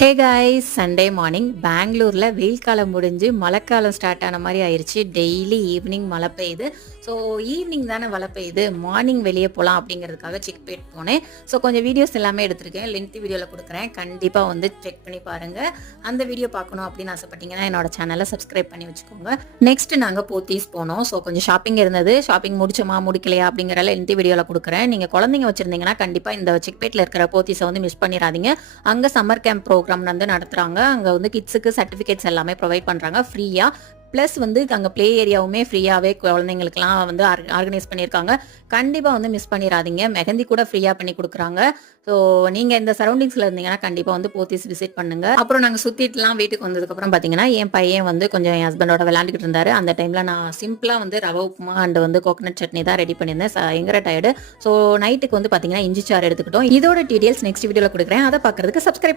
Hey guys, Sunday morning பெங்களூரில் வெயில் காலம் முடிஞ்சு மழைக்காலம் ஸ்டார்ட் ஆன மாதிரி ஆயிடுச்சு. டெய்லி ஈவினிங் மழை பெய்யுது. ஸோ ஈவினிங் தானே மழை பெய்யுது, மார்னிங் வெளியே போகலாம் அப்படிங்கிறதுக்காக செக் போனேன். ஸோ கொஞ்சம் வீடியோஸ் எல்லாமே எடுத்திருக்கேன், லென்த்தி வீடியோவில் கொடுக்குறேன். கண்டிப்பாக வந்து செக் பண்ணி பாருங்கள். அந்த வீடியோ பார்க்கணும் அப்படின்னு ஆசைப்பட்டீங்கன்னா என்னோட சேனலை சப்ஸ்கிரைப் பண்ணி வச்சுக்கோங்க. நெக்ஸ்ட் நாங்கள் போத்தீஸ் போனோம். ஸோ கொஞ்சம் ஷாப்பிங் இருந்தது. ஷாப்பிங் முடிச்சோமா முடிக்கலையா அப்படிங்கிற லென்த்தி வீடியோவில் கொடுக்குறேன். நீங்கள் குழந்தைங்க வச்சுருந்தீங்கன்னா கண்டிப்பாக இந்த செக்பேட்டில் இருக்கிற போத்தீஸை வந்து மிஸ் பண்ணிடாதீங்க. அங்கே சம்மர் கேம்ப் ப்ரோக்ராம் வந்து நடத்துகிறாங்க. அங்கே வந்து கிட்ஸுக்கு சர்டிஃபிகேட்ஸ் எல்லாமே ப்ரொவைட் பண்ணுறாங்க ஃப்ரீயாக. ப்ளஸ் வந்து அங்கே ப்ளே ஏரியாவுமே ஃப்ரீயாகவே குழந்தைங்களுக்குலாம் வந்து ஆர்கனைஸ் பண்ணியிருக்காங்க. கண்டிப்பாக வந்து மிஸ் பண்ணிடாதீங்க. மெஹந்தி கூட ஃப்ரீயாக பண்ணி கொடுக்குறாங்க. ஸோ நீங்கள் இந்த சரௌண்டிங்ஸில் இருந்தீங்கன்னா கண்டிப்பாக வந்து போத்தீஸ் விசிட் பண்ணுங்கள். அப்புறம் நாங்கள் சுற்றிட்டுலாம் வீட்டுக்கு வந்ததுக்கப்புறம் பார்த்தீங்கன்னா என் பையன் வந்து கொஞ்சம் என் ஹஸ்பண்டோட விளையாண்டுக்கிட்டு இருந்தார். அந்த டைமில் நான் சிம்பிளாக வந்து ரவை உப்புமா அண்ட் வந்து கோகனட் சட்னி தான் ரெடி பண்ணியிருந்தேன். எங்கிற டயர்டு. ஸோ நைட்டுக்கு வந்து பார்த்தீங்கன்னா இஞ்சி சாறு எடுத்துக்கிட்டோம். இதோட டீடைல்ஸ் நெக்ஸ்ட் வீடியோவில் கொடுக்குறேன். அதை பார்க்குறதுக்கு சப்ஸ்கிரைப்